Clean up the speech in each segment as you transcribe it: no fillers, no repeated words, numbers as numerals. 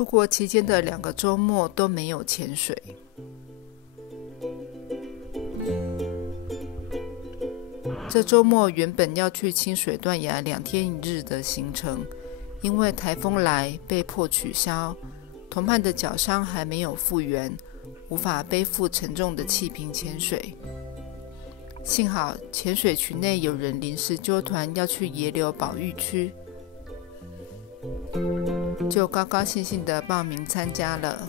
出国期间的2个周末都没有潜水。这周末原本要去清水断崖2天1日的行程，因为台风来被迫取消。同伴的脚伤还没有复原，无法背负沉重的气瓶潜水。幸好潜水群内有人临时揪团要去野柳保育区，就高高兴兴地报名参加了。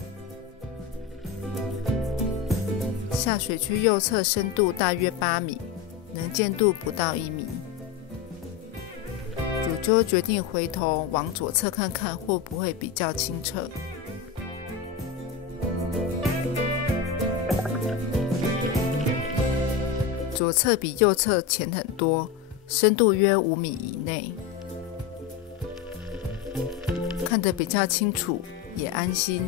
下水区右侧深度大约8米，能见度不到1米。主揪决定回头往左侧看看会不会比较清澈。左侧比右侧浅很多，深度约5米以内，看得比较清楚，也安心。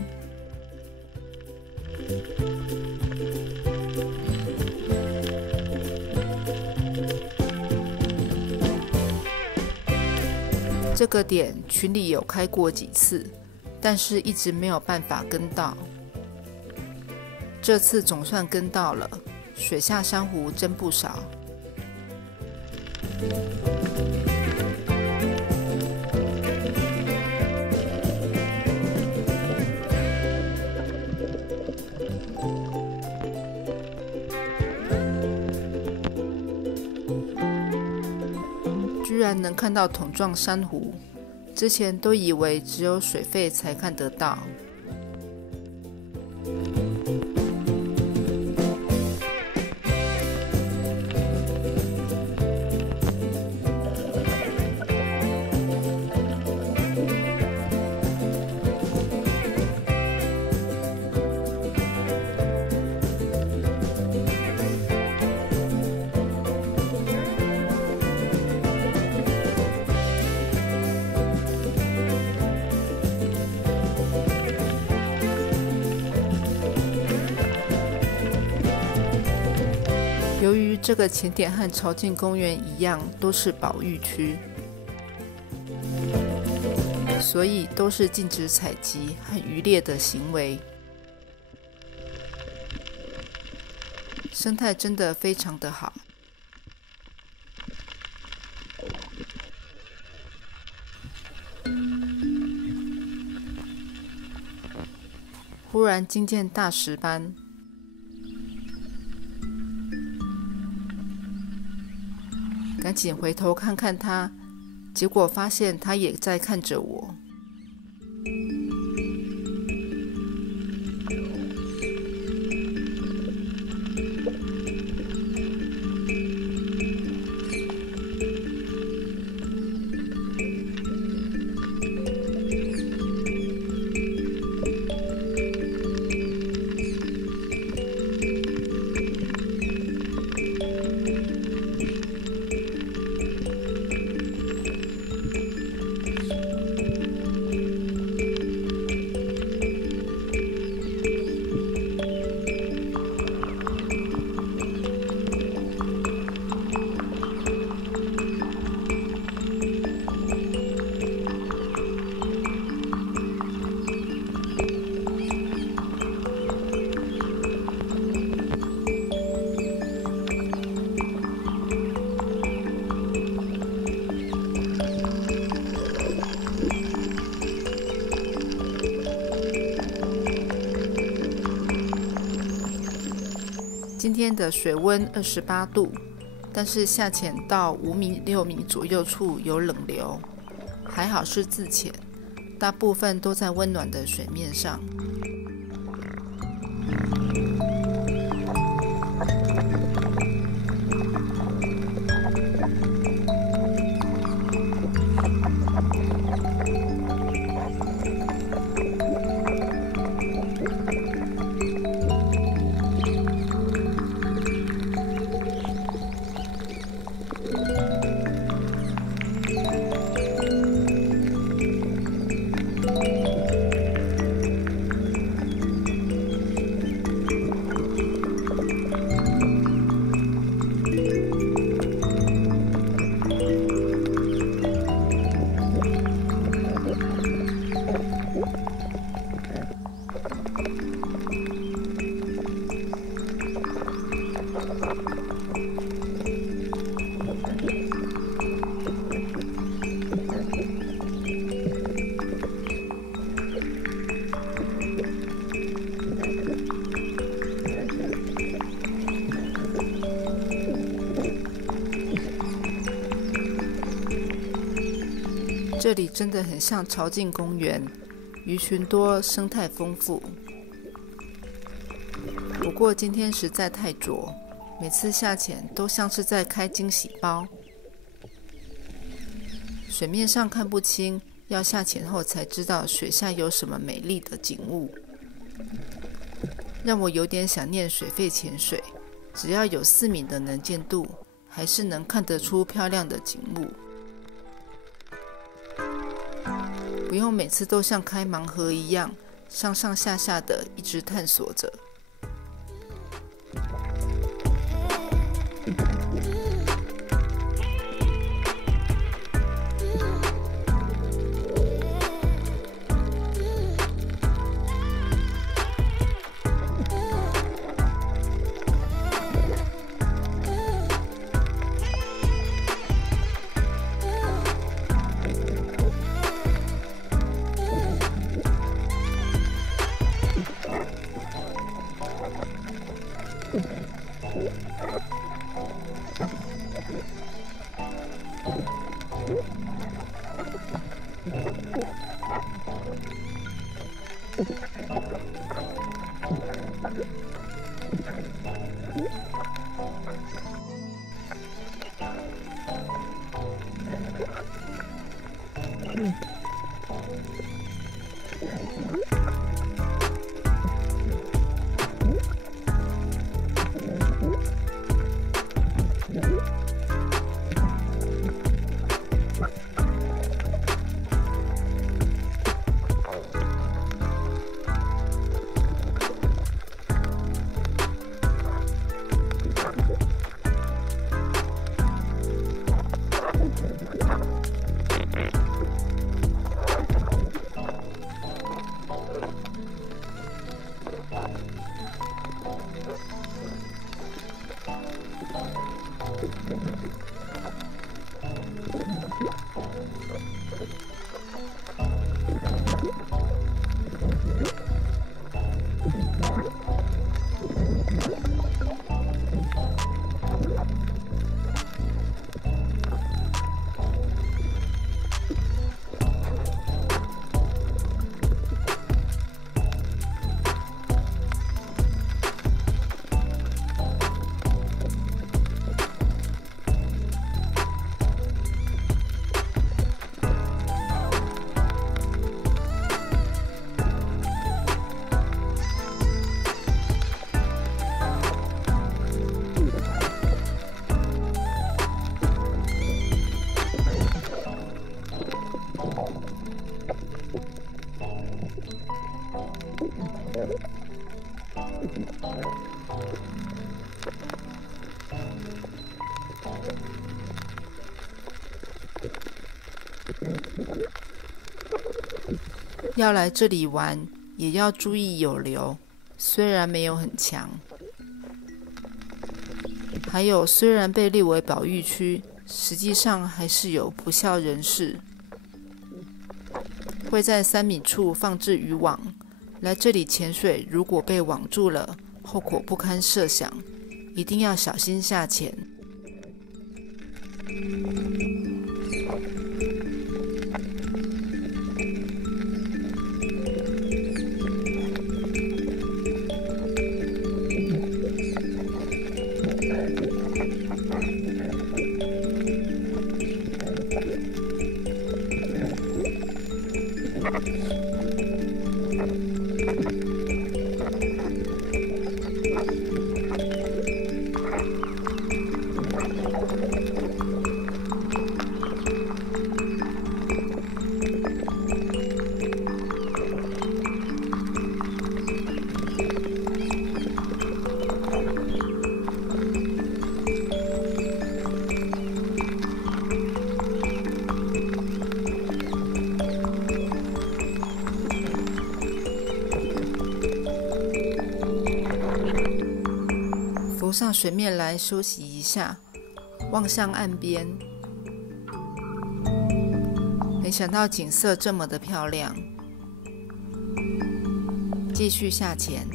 这个点群里有开过几次，但是一直没有办法跟到。这次总算跟到了，水下珊瑚真不少。居然能看到桶状珊瑚，之前都以为只有水肺才看得到。由于这个潜点和潮境公园一样都是保育区，所以都是禁止采集和渔猎的行为。生态真的非常的好。忽然惊见大石斑，赶紧回头看看他，结果发现他也在看着我。今天的水温28度，但是下潜到5米、6米左右处有冷流，还好是自潜，大部分都在温暖的水面上。这里真的很像潮境公园，鱼群多，生态丰富。不过今天实在太浊，每次下潜都像是在开惊喜包。水面上看不清，要下潜后才知道水下有什么美丽的景物，让我有点想念水肺潜水。只要有4米的能见度，还是能看得出漂亮的景物，不用每次都像开盲盒一样上上下下的一直探索着。要来这里玩，也要注意有流，虽然没有很强。还有，虽然被列为保育区，实际上还是有不肖人士会在3米处放置渔网。来这里潜水，如果被网住了，后果不堪设想，一定要小心下潜。浮上水面来休息一下，望向岸边，没想到景色这么的漂亮。继续下潜。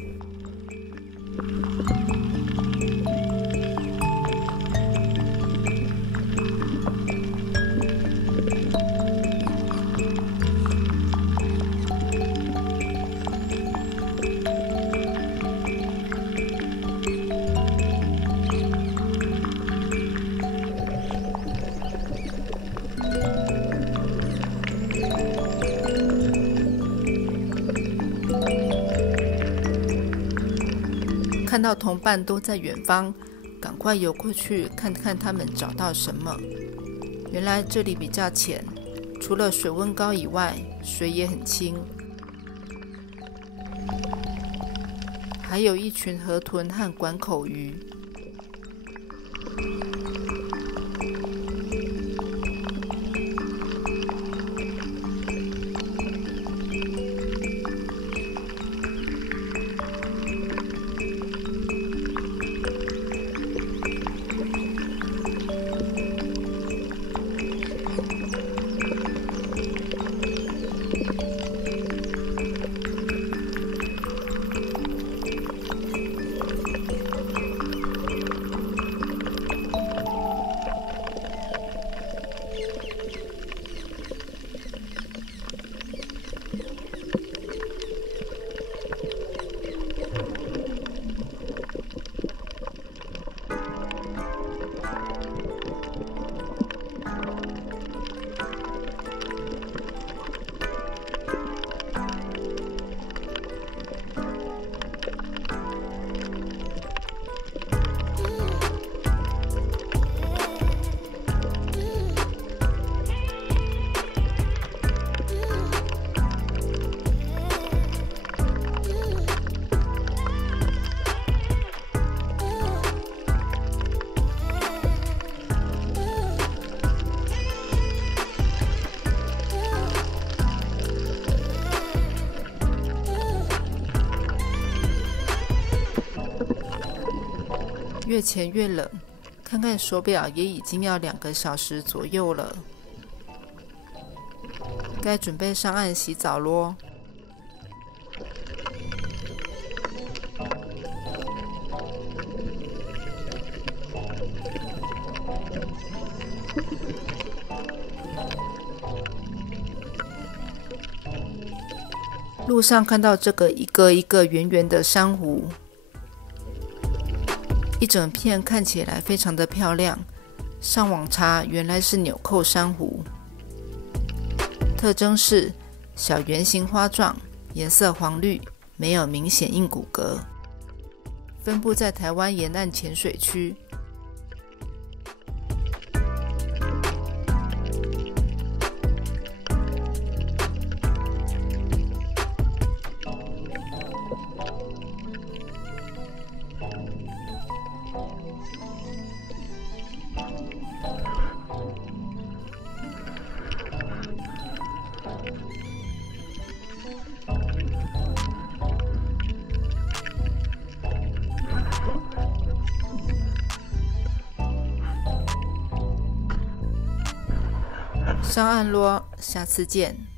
看到同伴都在远方，赶快游过去看看他们找到什么。原来这里比较浅，除了水温高以外，水也很清。还有一群河豚和管口鱼。越潜越冷，看看手表也已经要2个小时左右了，该准备上岸洗澡咯。路上看到这个一个一个圆圆的珊瑚，一整片看起来非常的漂亮，上网查原来是纽扣珊瑚，特征是小圆形花状，颜色黄绿，没有明显硬骨骼，分布在台湾沿岸浅水区。上岸咯，下次见。